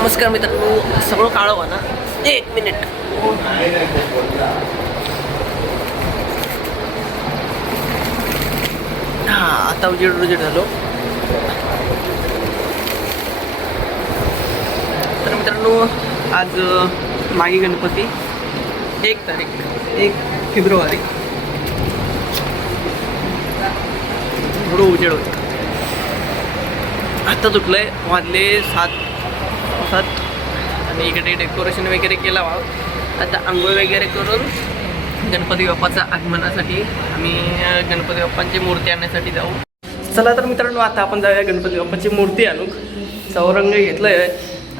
नमस्कार मित्रांनो, सगळं काळं व्हा ना, एक मिनिट. हां, आता उजेड झालो. तर मित्रांनो, आज मागी गणपती 1 फेब्रुवारी. थोडं उजेड होतं. आता उठलंय, वाजले 7 आणि इकडे डेकोरेशन वगैरे केला वा. आता आंघोळ वगैरे करून गणपती बाप्पाच्या आगमनासाठी आम्ही गणपती बाप्पांची मूर्ती आणण्यासाठी जाऊ. चला तर मित्रांनो, आता आपण जाऊया गणपती बाप्पाची मूर्ती आणू. चौरंग घेतलं आहे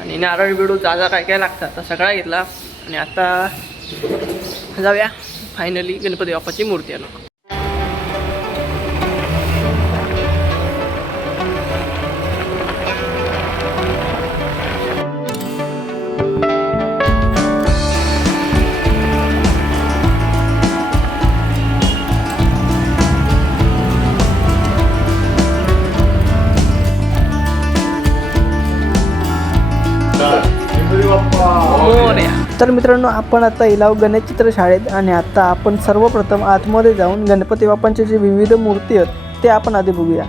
आणि नारळ बिडू जाजा काय काय लागतात आता सगळा घेतला आणि आता जाऊया फायनली गणपती बाप्पाची मूर्ती आणू. तर मित्रांनो, आपण आता इलाव गणेश चित्र शाळेत आणि आता आपण सर्वप्रथम आतमध्ये जाऊन गणपती बाप्पांचे जे विविध मूर्ती आहेत ते आपण आधी बघूया.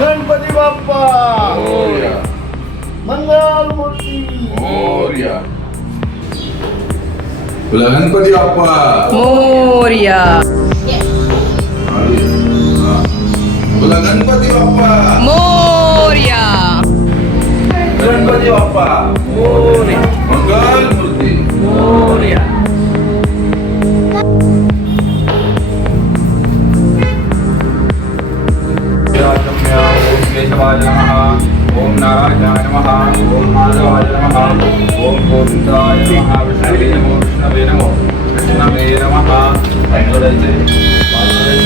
गणपती बाप्पा मंगल मूर्ती. बोला गणपती बाप्पा मोरया. बोला गणपती बाप्पा मोरया. गणपती बाप्पा मोरया. मंगल मूर्ती. मोरया. ओम केशवाय नमः, ओम नारायणाय नमः, ओम माधवाय नमः, ओम गोविंदाय नमः, विष्णवे नमो, विष्णवे नमो, कृष्णवे नमः. ऐश्वर्याचे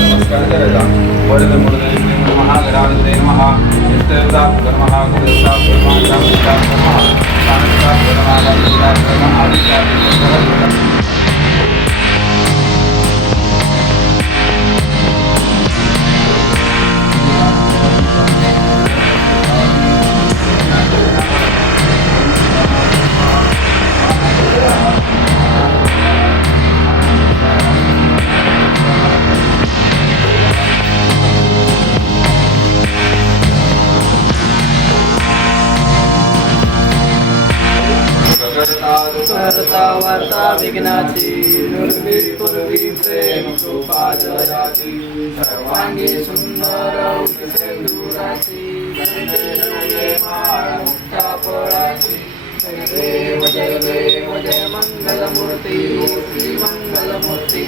नमस्कार करायचा. वरद मूर्ते नमः, गणाधिपते नमः, इष्टदेवता नमः, कुलदेवता नमः, शांतिदेवता नमः, शांतिदेवता नमः, शांतिदेवता नमः, आदिदेवता नमः. वार्ता विघ्नाची दुर्वी पूर्वी प्रेम कृपा जयाची सर्वांगी सुंदर सिंदुराची मुक्ता फळाची. जय देव जय मंगलमूर्ती मूर्ती मंगलमूर्ती.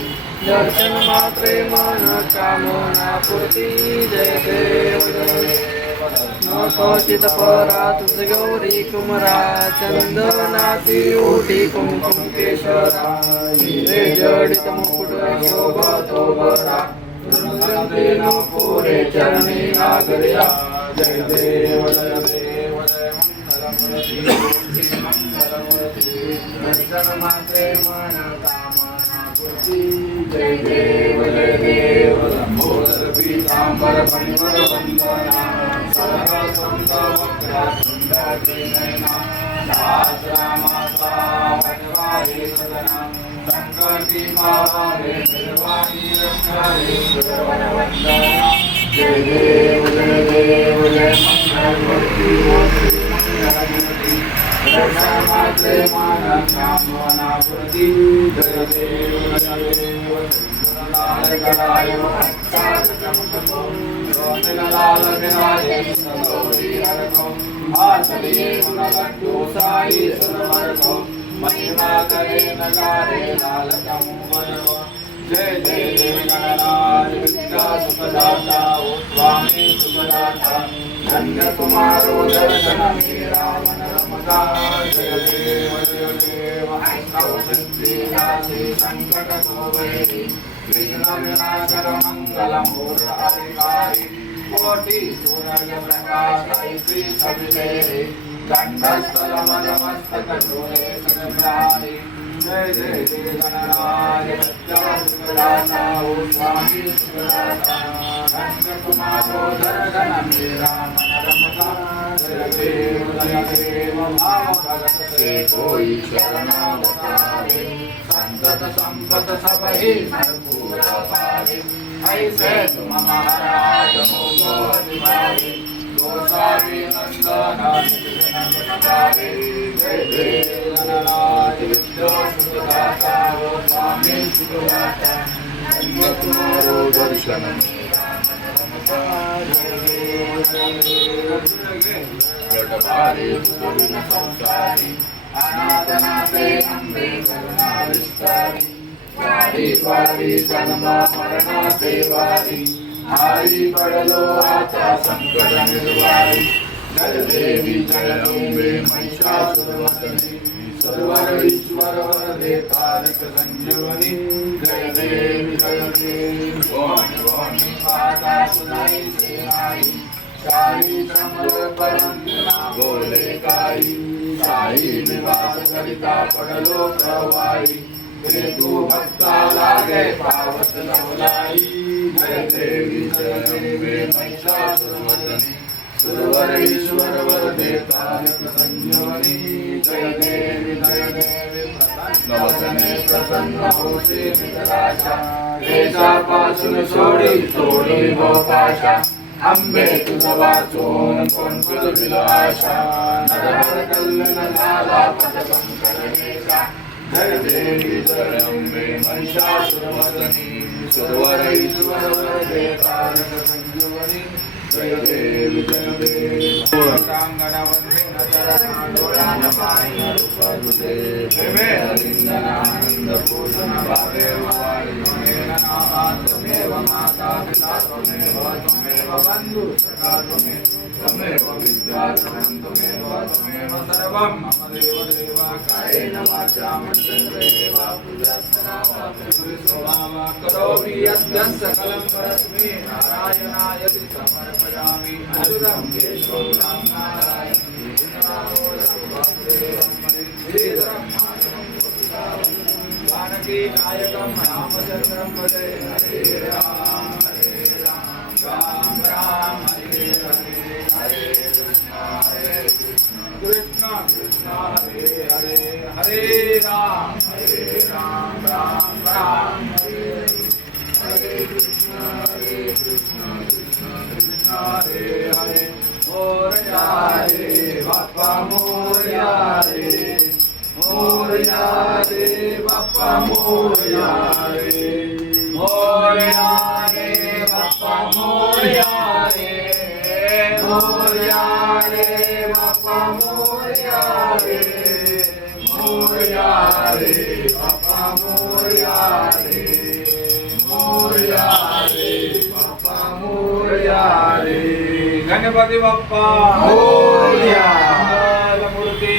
दर्शन मात्रे मन कामना पूर्ती. जय देव जय नकोचित परा तुझ गौरी कुमरा. चंदनाती ओटी कुमकुम केशरा. हिरे जडित मुकुट शोभतो बरा. पुरे चरणी नागरिया. जय देव जय मंगलमूर्ती. दर्शन मात्रे मन कामना पूर्ती जय देव लंबोदर पीतांबर परिमल वंदना सरह संत वक्रतुंड नयना शास्त्रा माता वनवारी सदना संकटी मारे निर्वाणी रक्षारे वंदना जय देव जय मंगलमूर्ति मंगलमूर्ति दर्शन मात्रे मन कामना पूर्ती जय देव लाल गलाय चमकतो लाल विराजे सलोरी हरको आसलिए लड्डू साई सरवरको महिमा करे नगारे लाल कमो जय जय गणराज विद्या सुखदाता ओ स्वामी सुखदाता धन्य कुमारो दर्शन मेरा मन रमता जय देव ऐसौ सिद्धि राशि संकट को वैरी विघ्न विनाशक मंगल मूर्ति कोटि सूर्य प्रकाश ऐसी सविलेरे कंठस्थल मस्तक डोले सदारी जय जय गणराज विद्या सुखदाता ओ स्वामी सुखदाता धन्य कुमारो दर्शन मेरा मन रमता जय देव भाव भगत से कोई शरण बतावे संतत संपत सब ही भरपूर पावे ऐसे तुम महाराज मोगो निभावे गोसावी नंदन निभावे जय देव गणराज विद्या सुखदाता ओ स्वामी सुखदाता धन्य तुम्हारो दर्शन मेरा मन रमता जय देव जटभारे सुविन संसारी अनाथनाथे अम्बे करुणा विस्तारी वारी वारी जन्म मरणा सेवारी हारी पडलो आता संकट निर्वारी जय देवी जय अम्बे महिषासुरमर्दिनी सर्वर ईश्वर वरदे तारक संजीवनी जय देवी भवानी भवानी माता सुनाई सेनाई शाही चमल परंजना बोले काई शाही निवास करिता पडलो प्रवाई तू भक्ता लागे पावत लवलाई जय देवी जय अम्बे महिषासुरमर्दिनी सुरवर ईश्वर वरदे तारक संजीवनी जय देवी नवसने प्रसन्न होते निराशा देशापासून सोडी पाशा अंबे तुझा वाचून कोण तुझी आशा नरहर कल्याण झाला पदपंकज देशा जय देवी जय अम्बे महिषासुरमर्दिनी सुरवर ईश्वर वरदे तारक संजीवनी जय देवी कांगणवंदे नचरणा डोळ्यान पाणी रूप तुझे प्रेमे हरिंदनानंद पूजन भावे वारी त्वमेव नामा त्वमेव माता पिता त्वमेव बंधु सखा त्वमेव विद्या त्वमेव सर्वं मम देव देवा कायेन वाचा मन्त्रेण वा पूजत्ना वा स्वभावा करोमि यद् सकलं परस्मै नारायणायति समर्पयामि अच्युतं केशवं नारायणं नामो वासुदेवं श्रीधरं माधवं गोपिकावं जानकी नायकं रामचन्द्रं भजे हरे राम राम राम हरे हरे हरे कृष्ण कृष्ण कृष्ण हरे हरे हरे राम राम राम हरे हरे कृष्ण कृष्ण कृष्ण हरे हरे मोरया रे बाप्पा मोरया रे बाप्पा मोरया रे बाप्पा मोरया रे बाप्पा मोरया रे बाप्पा मोरया रे बाप्पा मोरया रे गणपती बाप्पा मोरया मंगलमूर्ती